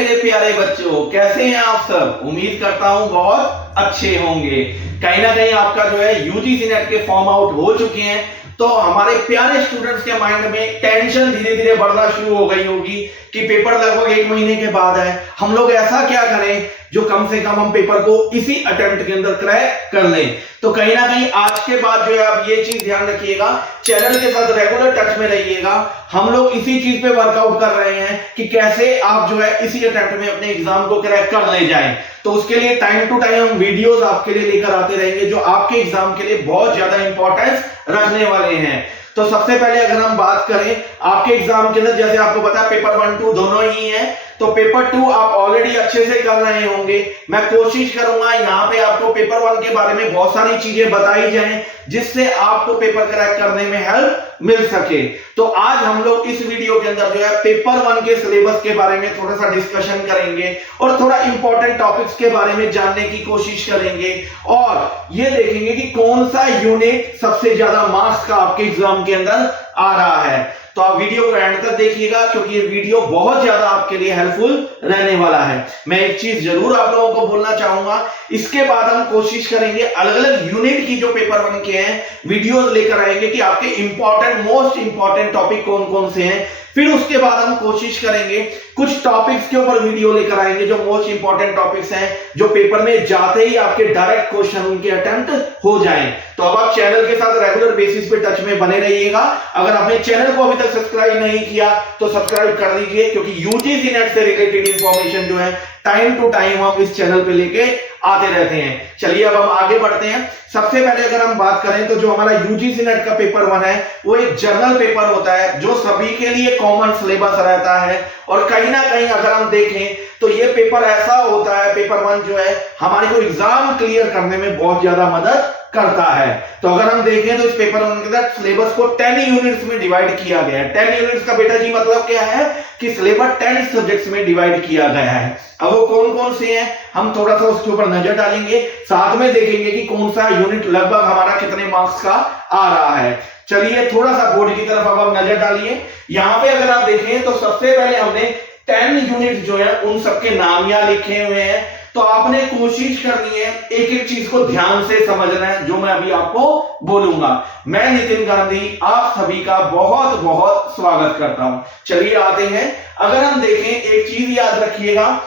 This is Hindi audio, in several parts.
मेरे प्यारे बच्चों, कैसे हैं आप सब। उम्मीद करता हूं बहुत अच्छे होंगे। कहीं ना कहीं आपका जो है यूजीसी नेट के फॉर्म आउट हो चुके हैं, तो हमारे प्यारे स्टूडेंट्स के माइंड में टेंशन धीरे धीरे बढ़ना शुरू हो गई होगी कि पेपर लगभग 1 महीने के बाद है, हम लोग ऐसा क्या करें जो कम से कम हम पेपर को इसी अटेम्प्ट के अंदर क्रैक कर लें। तो कहीं ना कहीं आज के बाद जो है आप ये चीज ध्यान रखिएगा, चैनल के साथ रेगुलर टच में रहिएगा। हम लोग इसी चीज पे वर्कआउट कर रहे हैं कि कैसे आप जो है इसी अटेम्प्ट में अपने एग्जाम को क्रैक कर ले जाएं। तो उसके लिए टाइम टू टाइम हम वीडियोस आपके लिए लेकर आते रहेंगे जो आपके एग्जाम के लिए बहुत ज्यादा इंपॉर्टेंस रखने वाले हैं। तो सबसे पहले अगर हम बात करें आपके एग्जाम के अंदर, जैसे आपको पता है पेपर 1 2 दोनों ही हैं, तो पेपर 2 आप ऑलरेडी अच्छे से कर रहे होंगे। मैं कोशिश करूंगा यहाँ पे आपको पेपर 1 के बारे में बहुत सारी चीजें बताई जाएं जिससे आपको पेपर क्रैक करने में हेल्प मिल सके। तो आज हम लोग इस वीडियो के अंदर जो है पेपर 1 के सिलेबस के बारे में थोड़ा सा डिस्कशन करेंगे और थोड़ा इंपॉर्टेंट टॉपिक्स के बारे में जानने की कोशिश करेंगे और ये देखेंगे कि कौन सा यूनिट सबसे ज्यादा मार्क्स का आपके एग्जाम के अंदर आ रहा है। तो आप वीडियो को एंड तक देखिएगा क्योंकि ये वीडियो बहुत ज्यादा आपके लिए हेल्पफुल रहने वाला है। मैं एक चीज जरूर आप लोगों को बोलना चाहूंगा, इसके बाद हम कोशिश करेंगे अलग अलग यूनिट की जो पेपर 1 के हैं वीडियोस लेकर आएंगे कि आपके इंपॉर्टेंट मोस्ट इंपॉर्टेंट टॉपिक कौन कौन से हैं। फिर उसके बाद हम कोशिश करेंगे कुछ टॉपिक्स के ऊपर वीडियो लेकर आएंगे जो मोस्ट इंपॉर्टेंट टॉपिक्स हैं, जो पेपर में जाते ही आपके डायरेक्ट क्वेश्चन उनके अटेम्प्ट हो जाएं। तो अब आप चैनल के साथ रेगुलर बेसिस पे टच में बने रहिएगा। अगर आपने चैनल को अभी तक सब्सक्राइब नहीं किया तो सब्सक्राइब कर लीजिए क्योंकि यूजीसी नेट से रिलेटेड इंफॉर्मेशन जो है टाइम टू टाइम हम इस चैनल पे लेके आते रहते हैं। चलिए अब हम आगे बढ़ते हैं। सबसे पहले अगर हम बात करें तो जो हमारा यूजीसी नेट का पेपर 1 है वो एक जनरल पेपर होता है जो सभी के लिए कॉमन सिलेबस रहता है और कहीं ना कहीं अगर हम देखें तो ये पेपर ऐसा होता है, पेपर 1 जो है हमारे को एग्जाम क्लियर करने में बहुत ज्यादा मदद करता है। तो अगर हम देखें तो इस पेपर 1 के अंदर सिलेबस को 10 यूनिट्स में डिवाइड किया गया है। 10 यूनिट्स का बेटा जी मतलब क्या है कि सिलेबस 10 सब्जेक्ट्स में डिवाइड किया गया है। अब वो कौन कौन से हैं हम थोड़ा सा उसके ऊपर नजर डालेंगे, साथ में देखेंगे कि कौन सा यूनिट लगभग हमारा कितने मार्क्स का आ रहा है। चलिए थोड़ा सा बोर्ड की तरफ अब हम नजर डालिए। यहां पे अगर आप देखें तो सबसे पहले हमने 10 यूनिट जो है उन सबके नाम यहां लिखे हुए हैं। तो आपने कोशिश करनी है एक एक चीज को ध्यान से समझना है जो मैं अभी आपको बोलूंगा। मैं नितिन गांधी आप सभी का बहुत बहुत स्वागत करता हूं। चलिए आते हैं। अगर हम देखें एक चीज याद रखिएगा,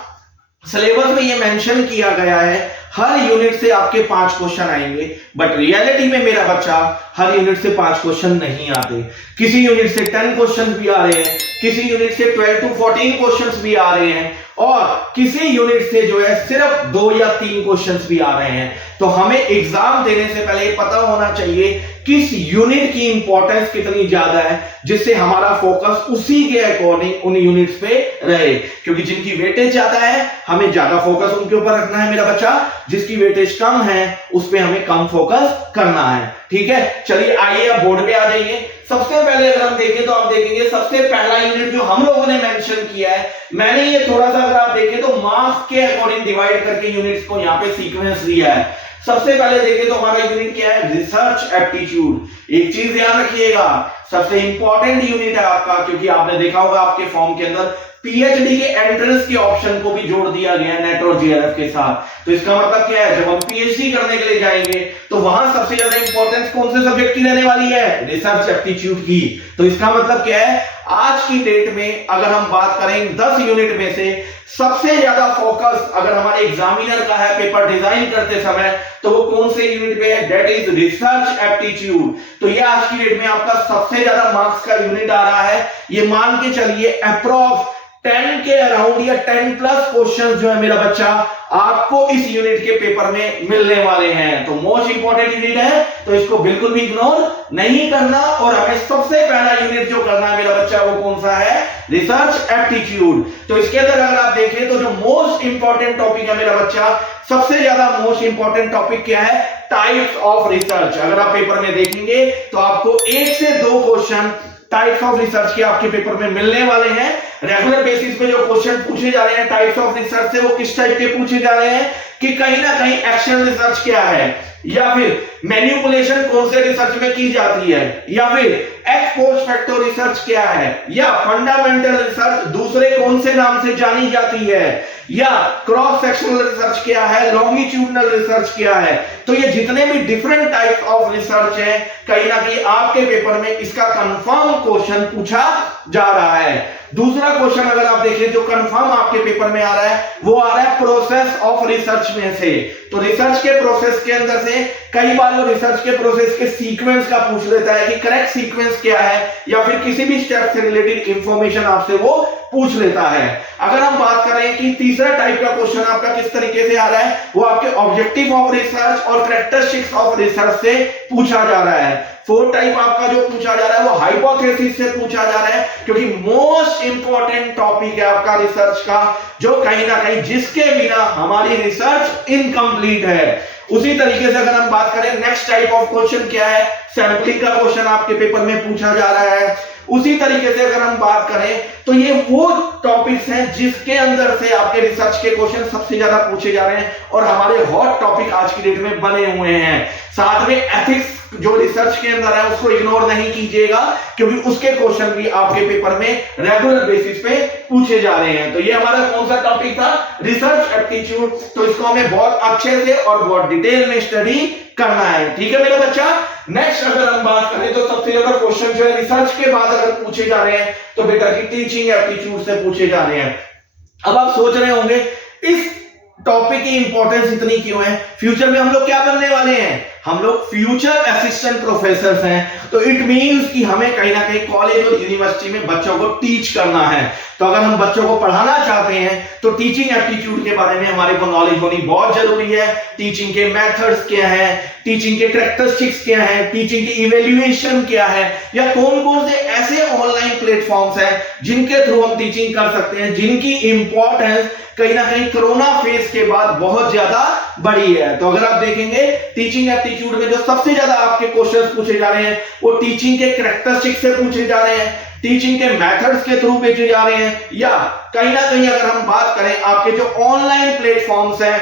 सिलेबस में ये मेंशन किया गया है हर यूनिट से आपके 5 क्वेश्चन आएंगे, बट रियलिटी में मेरा बच्चा हर यूनिट से 5 क्वेश्चन नहीं आते। किसी यूनिट से 10 क्वेश्चन भी आ रहे हैं, किसी यूनिट से 12 to 14 क्वेश्चंस भी आ रहे हैं और किसी यूनिट से जो है सिर्फ 2 या 3 क्वेश्चंस भी आ रहे हैं। तो हमें एग्जाम देने से पहले पता होना चाहिए किस यूनिट की इंपॉर्टेंस कितनी ज्यादा है जिससे हमारा फोकस उसी के अकॉर्डिंग उन यूनिट्स पे रहे, क्योंकि जिनकी वेटेज ज्यादा है हमें ज्यादा फोकस उनके ऊपर रखना है मेरा बच्चा, जिसकी वेटेज कम है उस पे हमें कम फोकस करना है। ठीक है, चलिए आइए अब बोर्ड पे आ जाइए। सबसे पहले अगर हम देखें तो आप देखेंगे सबसे पहला यूनिट जो हम लोगों ने मेंशन किया है, मैंने ये थोड़ा सा अगर आप देखें तो मार्क्स के अकॉर्डिंग डिवाइड करके यूनिट्स को यहाँ पे सीक्वेंस दिया है। सबसे पहले देखें तो हमारा यूनिट क्या है, रिसर्च एप्टीट्यूड। एक चीज ध्यान रखिएगा, सबसे इंपॉर्टेंट यूनिट है आपका, क्योंकि आपने देखा होगा आपके फॉर्म के अंदर पीएचडी के एंट्रेंस के ऑप्शन को भी जोड़ दिया गया है नेट और जेआरएफ के साथ। तो इसका मतलब क्या है, जब हम पीएचडी करने के लिए जाएंगे तो वहां सबसे ज्यादा इंपॉर्टेंस कौन से सब्जेक्ट की रहने वाली है, रिसर्च एप्टीट्यूड की। तो इसका मतलब क्या है, आज की डेट में अगर हम बात करें 10 यूनिट में से सबसे ज्यादा फोकस अगर हमारे एग्जामिनर का है पेपर डिजाइन करते समय तो वो कौन से यूनिट पे है, दैट इज रिसर्च एप्टीट्यूड। तो ये आज की डेट में आपका सबसे ज्यादा मार्क्स का यूनिट आ रहा है। ये मान के चलिए अप्रॉक्स 10 के अराउंड या 10 प्लस क्वेश्चन जो है मेरा बच्चा आपको इस यूनिट के पेपर में मिलने वाले हैं। तो मोस्ट इंपॉर्टेंट यूनिट है तो इसको बिल्कुल भी इग्नोर नहीं करना और हमें सबसे पहला यूनिट जो करना है मेरा बच्चा वो कौन सा है, रिसर्च एप्टीट्यूड। तो इसके अंदर अगर आप देखें तो जो मोस्ट इंपॉर्टेंट टॉपिक है मेरा बच्चा, सबसे ज्यादा मोस्ट इंपॉर्टेंट टॉपिक क्या है, टाइप्स ऑफ रिसर्च। अगर आप पेपर में देखेंगे तो आपको 1 से 2 क्वेश्चन टाइप्स ऑफ रिसर्च के आपके पेपर में मिलने वाले हैं। रेगुलर बेसिस पे जो क्वेश्चन पूछे जा रहे हैं टाइप्स ऑफ रिसर्च से वो किस टाइप के पूछे जा रहे हैं कि कहीं ना कहीं एक्शन रिसर्च क्या है, या फिर मैनिपुलेशन कौन से रिसर्च में की जाती है, या फिर एक्स पोस्ट फैक्टो रिसर्च क्या है, या फंडामेंटल रिसर्च दूसरे कौन से नाम से जानी जाती है, या क्रॉस सेक्शनल रिसर्च क्या है, लॉन्गिट्यूडनल रिसर्च क्या है। तो ये जितने भी डिफरेंट टाइप ऑफ रिसर्च है, कहीं ना कहीं आपके पेपर में इसका कंफर्म क्वेश्चन पूछा जा रहा है। दूसरा क्वेश्चन अगर आप देखें जो कंफर्म आपके पेपर में आ रहा है, वो आ रहा है प्रोसेस ऑफ रिसर्च में से। तो रिसर्च के प्रोसेस के अंदर से कई बार वो रिसर्च के प्रोसेस के सीक्वेंस का पूछ लेता है कि करेक्ट सीक्वेंस क्या है, या फिर किसी भी स्टेप से रिलेटेड इंफॉर्मेशन आपसे वो पूछ लेता है। अगर हम बात करें कि तीसरा टाइप का क्वेश्चन आपका किस तरीके से आ रहा है, वो आपके ऑब्जेक्टिव ऑफ रिसर्च और कैरेक्टरिस्टिक्स ऑफ रिसर्च से पूछा जा रहा है। फोर्थ टाइप आपका जो पूछा जा रहा है वो हाइपोथेसिस से पूछा जा रहा है, क्योंकि मोस्ट इंपॉर्टेंट टॉपिक है आपका रिसर्च का, जो कहीं ना कहीं जिसके बिना हमारी रिसर्च इनकम्प्लीट है। उसी तरीके से अगर हम बात करें नेक्स्ट टाइप ऑफ क्वेश्चन क्या है, सैंपलिंग का क्वेश्चन आपके पेपर में पूछा जा रहा है। उसी तरीके से अगर हम बात करें तो ये वो टॉपिक्स हैं जिसके अंदर से आपके रिसर्च के क्वेश्चन सबसे ज्यादा पूछे जा रहे हैं और हमारे हॉट टॉपिक आज की डेट में बने हुए हैं। साथ में एथिक्स जो रिसर्च के अंदर है उसको इग्नोर नहीं कीजिएगा, क्योंकि उसके क्वेश्चन भी आपके पेपर में रेगुलर बेसिस पे पूछे जा रहे हैं। तो ये हमारा कौन सा टॉपिक था, रिसर्च एप्टीट्यूड। तो इसको हमें बहुत अच्छे से और बहुत डिटेल में स्टडी करना है, ठीक है मेरे बच्चा। नेक्स्ट अगर हम बात करें तो सबसे ज्यादा क्वेश्चन जो है रिसर्च के बाद अगर पूछे जा रहे हैं तो बेटा की टीचिंग एप्टीट्यूड से पूछे जा रहे हैं। अब आप सोच रहे होंगे इस टॉपिक की इंपॉर्टेंस इतनी क्यों है, फ्यूचर में हम लोग क्या बनने वाले हैं, हम लोग फ्यूचर असिस्टेंट प्रोफेसर हैं। तो इट मींस कि हमें कहीं ना कहीं कॉलेज और यूनिवर्सिटी में बच्चों को टीच करना है। तो अगर हम बच्चों को पढ़ाना चाहते हैं तो टीचिंग एप्टीट्यूड के बारे में हमारे को नॉलेज होनी बहुत जरूरी है। टीचिंग के मेथड्स क्या है, टीचिंग के कैरेक्टरिस्टिक्स क्या है, टीचिंग की इवैल्यूएशन क्या है, या कौन कौन से ऐसे ऑनलाइन प्लेटफॉर्म्स हैं जिनके थ्रू हम टीचिंग कर सकते हैं, जिनकी इंपॉर्टेंस कहीं ना कहीं कोरोना फेज के बाद बहुत ज्यादा बढ़ी है। तो अगर आप देखेंगे टीचिंग एप्टीट्यूड में जो सबसे ज्यादा आपके क्वेश्चंस पूछे जा रहे हैं वो टीचिंग के कैरेक्टरिस्टिक्स से पूछे जा रहे हैं, टीचिंग के मेथड्स के थ्रू पूछे जा रहे हैं, या कहीं ना कहीं अगर हम बात करें आपके जो ऑनलाइन प्लेटफॉर्म्स हैं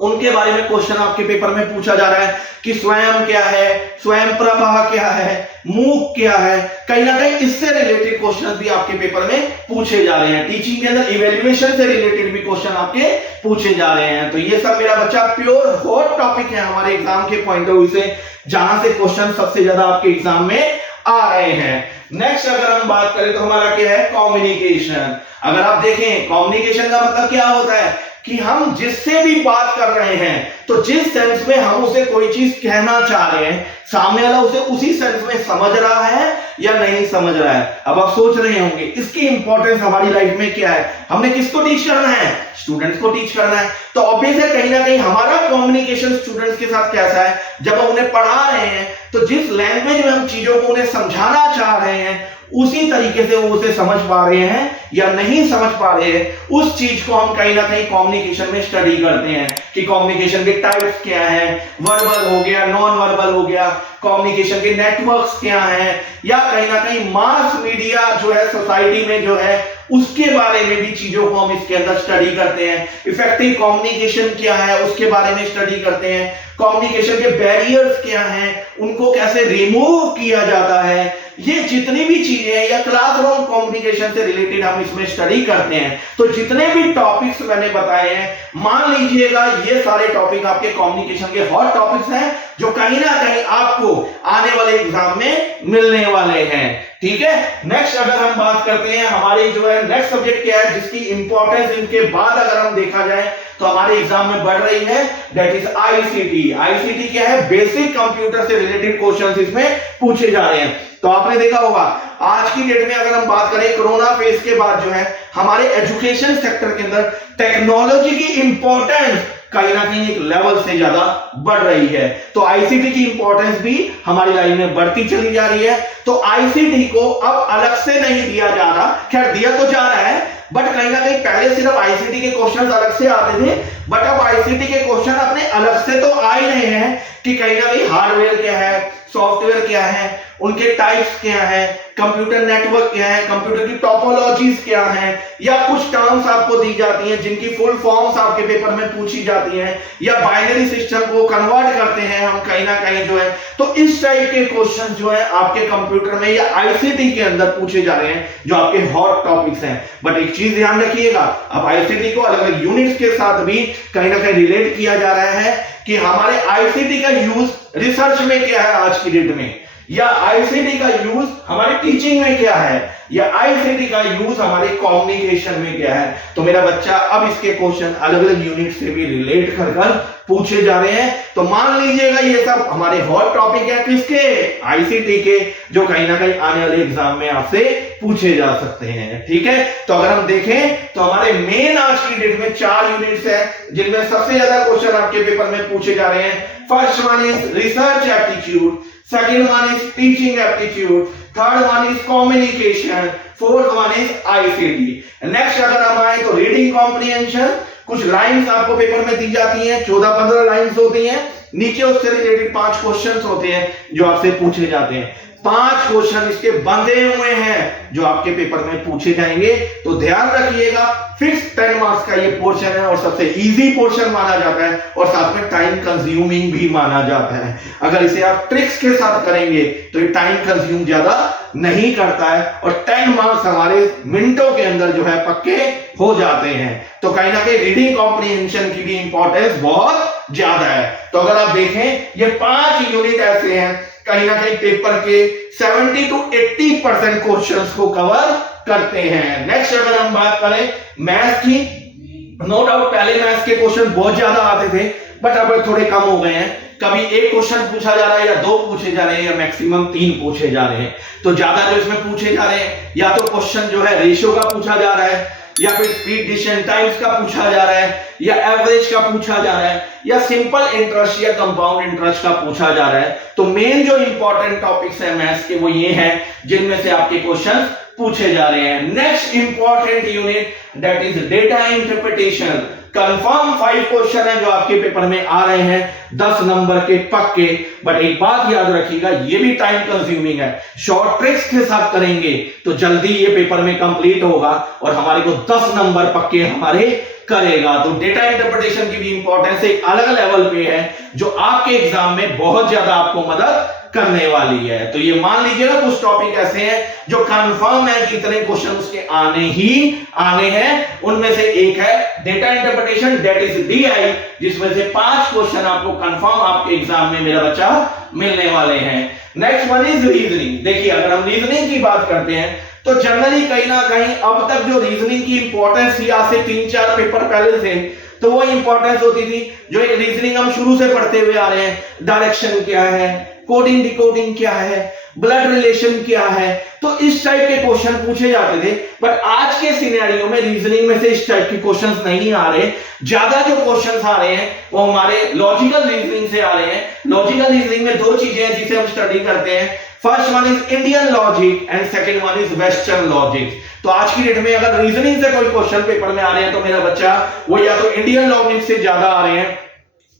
उनके बारे में क्वेश्चन आपके पेपर में पूछा जा रहा है कि स्वयं क्या है, स्वयं प्रभा क्या है, मूक क्या है। कहीं ना कहीं इससे रिलेटेड क्वेश्चन भी आपके पेपर में पूछे जा रहे हैं। टीचिंग के अंदर इवैल्यूएशन से रिलेटेड भी क्वेश्चन आपके पूछे जा रहे हैं। तो ये सब मेरा बच्चा प्योर हॉट टॉपिक है हमारे एग्जाम के पॉइंट ऑफ व्यू से, जहां से क्वेश्चन सबसे ज्यादा आपके एग्जाम में आ रहे हैं। नेक्स्ट अगर हम बात करें तो हमारा क्या है, कम्युनिकेशन। अगर आप देखें कम्युनिकेशन का मतलब क्या होता है कि हम जिससे भी बात कर रहे हैं तो जिस सेंस में हम उसे कोई चीज कहना चाह रहे हैं, सामने वाला उसे उसी सेंस में समझ रहा है या नहीं समझ रहा है। अब आप सोच रहे होंगे इसकी इंपॉर्टेंस हमारी लाइफ में क्या है, हमने किसको टीच करना है, स्टूडेंट्स को टीच करना है। तो ऑब्वियस है कहीं ना कहीं हमारा कम्युनिकेशन स्टूडेंट्स के साथ कैसा है, जब हम उन्हें पढ़ा रहे हैं तो जिस लैंग्वेज में हम चीजों को उन्हें समझाना चाह रहे हैं उसी तरीके से वो उसे समझ पा रहे हैं या नहीं समझ पा रहे हैं, उस चीज को हम कहीं ना कहीं कम्युनिकेशन में स्टडी करते हैं कि कम्युनिकेशन के टाइप्स क्या है, वर्बल हो गया, नॉन वर्बल हो गया, कम्युनिकेशन के नेटवर्क्स क्या हैं, या कहीं ना कहीं मास मीडिया जो है सोसाइटी में जो है उसके बारे में भी चीजों को हम इसके अंदर स्टडी करते हैं। इफेक्टिव कम्युनिकेशन क्या है उसके बारे में स्टडी करते हैं। कम्युनिकेशन के बैरियर्स क्या हैं, उनको कैसे रिमूव किया जाता है, ये जितनी भी चीजें हैं या क्लासरूम कम्युनिकेशन से रिलेटेड हम इसमें स्टडी करते हैं। तो जितने भी टॉपिक्स मैंने बताए हैं, मान लीजिएगा ये सारे टॉपिक आपके कम्युनिकेशन के हॉट टॉपिक्स हैं जो कहीं ना कहीं आपको आने वाले एग्जाम में मिलने वाले हैं। ठीक है, नेक्स्ट अगर हम बात करते हैं हमारी जो है नेक्स्ट सब्जेक्ट क्या है जिसकी इंपॉर्टेंस इनके बाद अगर हम देखा जाए तो हमारे एग्जाम में बढ़ रही है, दैट इज आईसीटी। आईसीटी क्या है, बेसिक कंप्यूटर से रिलेटेड क्वेश्चंस इसमें पूछे जा रहे हैं। तो आपने देखा होगा आज की डेट में अगर हम बात करें कोरोना फेज के बाद जो है हमारे एजुकेशन सेक्टर के अंदर टेक्नोलॉजी की इंपॉर्टेंस कहीं ना कहीं एक लेवल से ज्यादा बढ़ रही है। तो आईसीटी की इंपॉर्टेंस भी हमारी लाइफ में बढ़ती चली जा रही है। तो आईसीटी को अब अलग से नहीं दिया जा रहा, खैर दिया तो जा रहा है बट कहीं ना कहीं पहले सिर्फ आईसीटी के क्वेश्चन अलग से आते थे, बट अब आईसीटी के क्वेश्चन अपने अलग से तो आ ही रहे हैं कि कहीं ना कहीं हार्डवेयर क्या है, सॉफ्टवेयर क्या है, उनके टाइप्स क्या है, कंप्यूटर नेटवर्क क्या है, कंप्यूटर की टोपोलॉजीज क्या है, या कुछ टर्म्स आपको दी जाती हैं जिनकी फुल फॉर्म्स आपके पेपर में पूछी जाती हैं, या बाइनरी सिस्टम को कन्वर्ट करते हैं हम कहीं ना कहीं जो है। तो इस टाइप के क्वेश्चन जो है आपके कंप्यूटर में या आईसीटी के अंदर पूछे जा रहे हैं, जो आपके हॉट टॉपिक्स हैं। बट एक चीज ध्यान रखिएगा, अब आईसीटी को अलग अलग यूनिट्स के साथ भी कहीं ना कहीं रिलेट किया जा रहा है कि हमारे आईसीटी का यूज रिसर्च में क्या है आज की डेट में, या आईसीटी का यूज हमारी टीचिंग में क्या है, या आईसीटी का यूज हमारे कम्युनिकेशन में क्या है। तो मेरा बच्चा अब इसके क्वेश्चन अलग अलग यूनिट से भी रिलेट कर कर पूछे जा रहे हैं। तो मान लीजिएगा ये सब हमारे हॉट टॉपिक है किसके, आईसीटी के, जो कहीं ना कहीं आने वाले एग्जाम में आपसे पूछे जा सकते हैं। ठीक है, तो अगर हम देखें तो हमारे मेन आज की डेट में 4 यूनिट्स है जिनमें सबसे ज्यादा क्वेश्चन आपके पेपर में पूछे जा रहे हैं। First one is research aptitude, second one is teaching aptitude, third one is communication, fourth one is ICT. Next अगर हम आए तो रीडिंग कॉम्प्रिहेंशन, कुछ लाइंस आपको पेपर में दी जाती हैं, 14-15 लाइंस होती हैं, नीचे उससे रिलेटेड 5 क्वेश्चंस होते हैं जो आपसे पूछे जाते हैं। 5 क्वेश्चन इसके बंधे हुए हैं जो आपके पेपर में पूछे जाएंगे। तो ध्यान रखिएगा, फिक्स 10 मार्क्स का ये पोर्शन है और सबसे इजी पोर्शन माना जाता है और साथ में टाइम कंज्यूमिंग भी माना जाता है। अगर इसे आप ट्रिक्स के साथ करेंगे तो ये टाइम कंज्यूम ज्यादा नहीं करता है और 10 मार्क्स हमारे मिनटों के अंदर जो है पक्के हो जाते हैं। तो कहीं ना कहीं रीडिंग कॉम्प्रिहेंशन की भी इंपॉर्टेंस बहुत ज्यादा है। तो अगर आप देखें ये 5 यूनिट ऐसे हैं कहीं ना कहीं पेपर के 70 to 80% क्वेश्चंस को कवर करते हैं। नेक्स्ट अगर हम बात करें मैथ्स की, नो डाउट पहले मैथ्स के क्वेश्चन बहुत ज्यादा आते थे बट अब थोड़े कम हो गए हैं। कभी एक क्वेश्चन पूछा जा रहा है या 2 पूछे जा रहे हैं या मैक्सिमम 3 पूछे जा रहे हैं। तो ज्यादा जो इसमें पूछे जा रहे हैं या तो क्वेश्चन जो है रेशियो का पूछा जा रहा है, या फिर स्पीड डिसीजन टाइम्स का पूछा जा रहा है, या एवरेज का पूछा जा रहा है, या सिंपल इंटरेस्ट या कंपाउंड इंटरेस्ट का पूछा जा रहा है। तो मेन जो इंपॉर्टेंट टॉपिक्स है मैथ्स के वो ये हैं जिनमें से आपके क्वेश्चन पूछे जा रहे हैं। Next important unit that is data interpretation. Confirm 5 question है जो आपके पेपर में आ रहे हैं 10 नंबर के पक्के। बट एक बात याद रखिएगा, ये भी टाइम कंज्यूमिंग है। शॉर्ट ट्रिक्स के साथ करेंगे तो जल्दी ये पेपर में कंप्लीट होगा और हमारे को 10 नंबर पक्के हमारे करेगा। तो डेटा इंटरप्रिटेशन की भी इंपॉर्टेंस एक अलग लेवल पे है जो आपके एग्जाम में बहुत ज्यादा आपको मदद करने वाली है। तो ये मान लीजिए ना कुछ टॉपिक ऐसे हैं जो कंफर्म है कि इतने क्वेश्चन उसके आने ही आने हैं। उनमें से एक है data interpretation that is DI, जिसमें से 5 क्वेश्चन आपको कंफर्म आपके एग्जाम में मेरा बच्चा मिलने वाले हैं। Next one is reasoning. देखिए अगर हम रीजनिंग की बात करते हैं तो जनरली कहीं ना कहीं अब तक जो रीजनिंग की इंपॉर्टेंस थी आज से 3-4 पेपर पहले थे तो वो इंपॉर्टेंस होती थी जो एक रीजनिंग हम शुरू से पढ़ते हुए आ रहे हैं। डायरेक्शन क्या है, कोडिंग डिकोडिंग क्या है, ब्लड रिलेशन क्या है, तो इस टाइप के क्वेश्चन पूछे जाते थे। बट आज के सिनेरियो में रीजनिंग में से इस टाइप के क्वेश्चंस नहीं आ रहे। ज्यादा जो क्वेश्चंस आ रहे हैं वो हमारे लॉजिकल रीजनिंग से आ रहे हैं। लॉजिकल रीजनिंग में 2 चीजें हैं जिसे हम स्टडी करते हैं। First one is Indian logic and second one is western logic. तो आज की डेट में अगर रीजनिंग से कोई क्वेश्चन पेपर में आ रहे हैं तो मेरा बच्चा वो या तो इंडियन लॉजिक से ज्यादा आ रहे हैं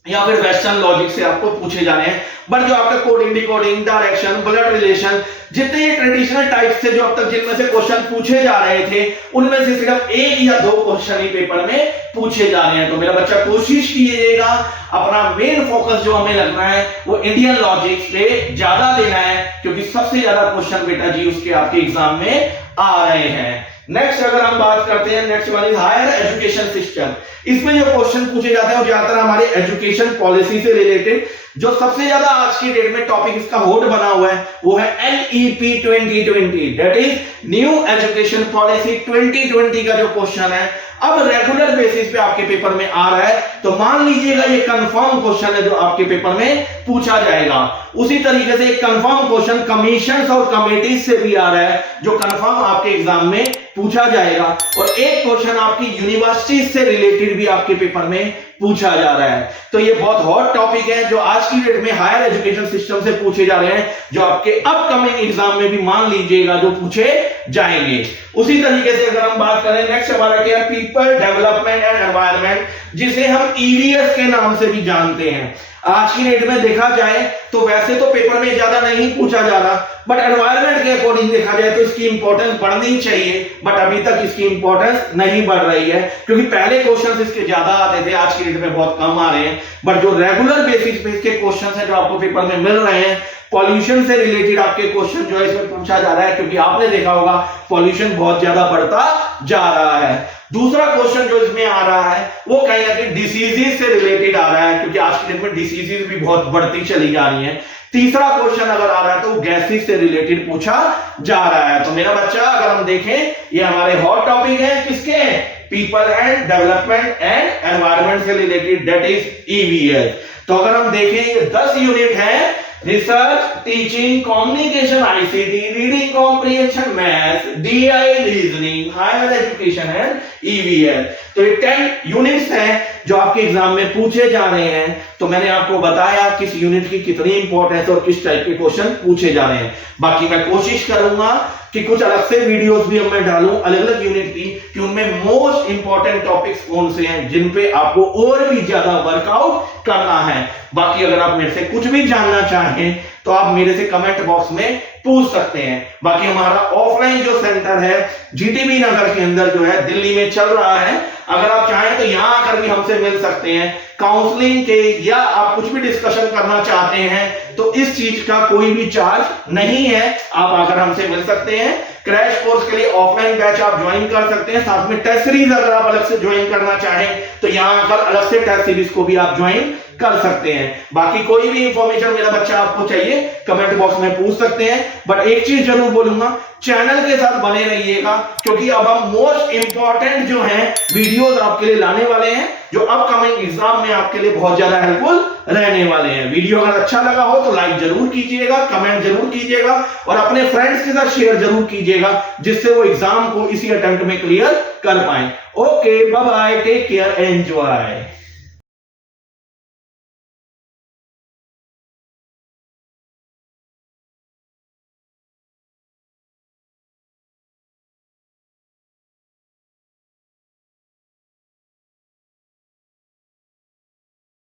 या फिर वेस्टर्न लॉजिक से आपको पूछे जा रहे हैं। बट जो आपका coding decoding direction blood relation जितने ट्रेडिशनल टाइप से जो अब तक जिनमें से क्वेश्चन पूछे जा रहे थे उनमें से सिर्फ 1 या 2 क्वेश्चन ही पेपर में पूछे जा रहे हैं। तो मेरा बच्चा कोशिश कीजिएगा अपना मेन फोकस जो हमें लगना है वो इंडियन लॉजिक पे ज्यादा देना है क्योंकि सबसे ज्यादा क्वेश्चन बेटा जी उसके आपके एग्जाम में आ रहे हैं। नेक्स्ट अगर हम बात करते हैं next one is higher education system. इसमें जो क्वेश्चन पूछे जाते हैं वो ज्यादातर हमारे एजुकेशन पॉलिसी से रिलेटेड। जो सबसे ज्यादा आज की डेट में टॉपिक इसका होड बना हुआ है वो है NEP 2020 that is new education policy 2020 का जो क्वेश्चन है अब रेगुलर बेसिस पे आपके पेपर में आ रहा है। तो मान लीजिएगा ये कंफर्म क्वेश्चन है जो आपके पेपर में पूछा जाएगा। उसी तरीके से एक कंफर्म क्वेश्चन कमीशंस और कमेटीज से भी आ रहा है जो कंफर्म आपके एग्जाम में पूछा जाएगा। और एक क्वेश्चन आपकी यूनिवर्सिटी से रिलेटेड भी आपके पेपर में पूछा जा रहा है। तो ये बहुत हॉट टॉपिक है जो आज की डेट में हायर एजुकेशन सिस्टम से पूछे जा रहे हैं जो आपके अपकमिंग एग्जाम में भी मान लीजिएगा जो पूछे जाएंगे। उसी तरीके से अगर हम बात करें नेक्स्ट हमारा क्या है, पीपल डेवलपमेंट एंड एनवायरनमेंट, जिसे हम ईवीएस के नाम से भी जानते हैं। आज की डेट में देखा जाए तो वैसे तो पेपर में ज्यादा नहीं पूछा जा रहा, बट एनवायरनमेंट के अकॉर्डिंग देखा जाए तो इसकी इंपॉर्टेंस बढ़नी चाहिए, बट अभी तक इसकी इंपॉर्टेंस नहीं बढ़ रही है, क्योंकि पहले क्वेश्चंस इसके ज्यादा आते थे, आज की डेट में बहुत कम आ रहे हैं। बट जो रेगुलर बेसिस पे इसके क्वेश्चंस हैं जो आपको पेपर में मिल रहे हैं, पॉल्यूशन से रिलेटेड आपके क्वेश्चन जो है इसमें पूछा जा रहा है, क्योंकि आपने देखा होगा पॉल्यूशन बहुत ज्यादा बढ़ता जा रहा है। दूसरा क्वेश्चन जो इसमें आ रहा है वो कहीं ना कहीं डिसीजेस से रिलेटेड आ रहा है, क्योंकि आज की डेट में डिसीजेस भी बहुत बढ़ती चली जा रही हैं। तीसरा क्वेश्चन अगर आ रहा है तो गैसेस से रिलेटेड पूछा जा रहा है। तो मेरा बच्चा अगर हम देखें, ये हमारे हॉट टॉपिक है किसके, people and development and environment से रिलेटेड, दैट इज ईवीएस। तो अगर हम देखें ये 10 यूनिट है, research, teaching, communication, ICT, reading comprehension, maths, DI, reasoning, higher education and EVS. तो ये 10 यूनिट्स हैं जो आपके एग्जाम में पूछे जा रहे हैं। तो मैंने आपको बताया किस यूनिट की कितनी इंपॉर्टेंस और किस टाइप के क्वेश्चन पूछे जा रहे हैं। बाकी मैं कोशिश करूंगा कि कुछ अलग से वीडियोस भी मैं डालूं अलग अलग यूनिट की, कि उनमें मोस्ट इंपॉर्टेंट टॉपिक्स कौन से हैं जिन पे आपको और भी ज्यादा वर्कआउट करना है। बाकी अगर आप मेरे से कुछ भी जानना चाहें तो आप मेरे से कमेंट बॉक्स में पूछ सकते हैं। बाकी हमारा ऑफलाइन जो सेंटर है जीटीबी नगर के अंदर जो है दिल्ली में चल रहा है, अगर आप चाहें तो यहां आकर भी हमसे मिल सकते हैं काउंसलिंग के, या आप कुछ भी डिस्कशन करना चाहते हैं तो इस चीज का कोई भी चार्ज नहीं है, आप आकर हमसे मिल सकते हैं। क्रैश कोर्स के लिए ऑफलाइन बैच आप ज्वाइन कर सकते हैं, साथ में टेस्ट सीरीज अगर आप अलग से ज्वाइन करना चाहें तो यहां आकर अलग से टेस्ट सीरीज को भी आप ज्वाइन कर सकते हैं। बाकी कोई भी इंफॉर्मेशन मेरा बच्चा आपको चाहिए कमेंट बॉक्स में पूछ सकते हैं। बट एक चीज जरूर बोलूंगा, चैनल के साथ बने रहिएगा, क्योंकि अब हम मोस्ट इंपॉर्टेंट जो हैं वीडियोस आपके लिए लाने वाले हैं, जो अपकमिंग एग्जाम में आपके लिए बहुत ज्यादा हेल्पफुल रहने वाले हैं। वीडियो अगर अच्छा लगा हो तो लाइक जरूर कीजिएगा, कमेंट जरूर कीजिएगा और अपने फ्रेंड्स के साथ शेयर जरूर कीजिएगा, जिससे वो एग्जाम को इसी अटेम्प्ट में क्लियर कर पाए। Okay, bye bye, take care, enjoy.